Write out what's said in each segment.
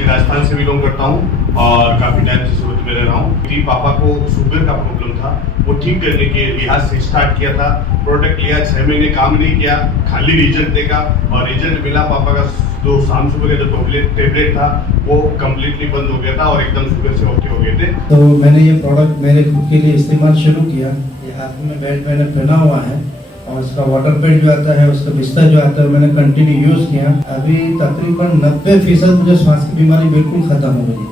Actually Rajasthan से belong करता हूँ और काफ़ी टाइम से सूरत में रह रहा हूँ। जी पापा को शुगर का प्रॉब्लम था, वो ठीक करने के लिहाज से स्टार्ट किया था। प्रोडक्ट लिया, 6 महीने काम नहीं किया, खाली रिजल्ट देखा और रिजल्ट मिला। पापा का जो शाम सुबह का जो टेबलेट था वो कम्प्लीटली बंद हो गया था और एकदम शुगर से ओके हो गए थे। तो मैंने ये प्रोडक्ट मेरे खुद के लिए इस्तेमाल शुरू किया। ये हाथ में बेल्ट मैंने पहना हुआ है और उसका वाटर पैड जो आता है, उसका बिस्तर जो आता है, मैंने कंटिन्यू यूज़ किया। अभी तकरीबन 90% मुझे श्वास की बीमारी बिल्कुल ख़त्म हो गई है।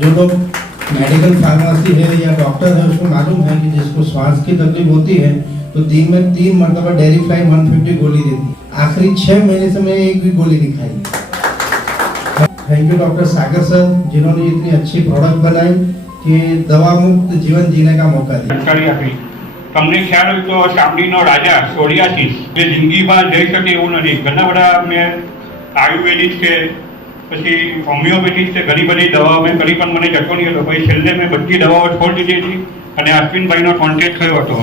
जो लोग मेडिकल फार्मेसी है या डॉक्टर है उसको मालूम है कि जिसको श्वास की तकलीफ होती है तो दिन में 3 मरतबा डेरी फ्लाइन 150 गोली देती है। आखिरी 6 महीने से मैंने एक भी गोली नहीं खाई। Thank you doctor Sagar sir, जिन्होंने इतनी अच्छी प्रोडक्ट बनाई कि दवा मुक्त जीवन जीने का मौका दिया। તમને ખ્યાલ હોય તો ચામડીનો રાજા સોરિયાસિસ જે જિંદગીમાં જઈ શકે એવું નથી। ઘણા બધા મેં આયુર્વેદિક છે, પછી હોમિયોપેથિક છે, ઘણી બધી દવાઓ મેં કરી પણ મને જતો નહીં હતો। પછી છેલ્લે મેં બધી દવાઓ છોડી દીધી હતી અને અશ્વિનભાઈનો કોન્ટેક્ટ થયો હતો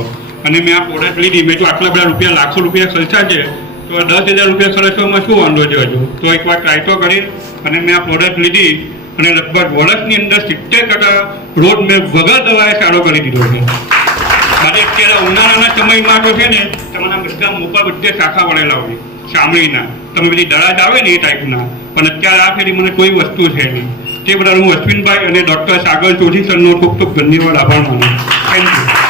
અને મેં આ પ્રોડક્ટ લીધી। મેં તો આટલા બધા રૂપિયા, લાખો રૂપિયા ખર્ચા છે તો 10,000 રૂપિયા ખર્ચવામાં શું વાંધો છે હજુ? તો એકવાર ટ્રાય તો કરી અને મેં આ પ્રોડક્ટ લીધી અને લગભગ વર્ષની અંદર 70% રોજ મેં વગર દવાએ સારો કરી દીધો છે। મારે અત્યારે ઉનાળાના સમયમાં તો છે ને તમારા બધા મોપા બધે શાખા વળેલા હોય ચામડીના, તમે બધી દરાજ આવે ને એ ટાઈપના, પણ અત્યારે આ ફેરી મને કોઈ વસ્તુ છે નહીં। તે બદલ હું અશ્વિનભાઈ અને ડૉક્ટર સાગર જોશી સરનો ખૂબ ખૂબ ધન્યવાદ આભાર માનું। Thank you.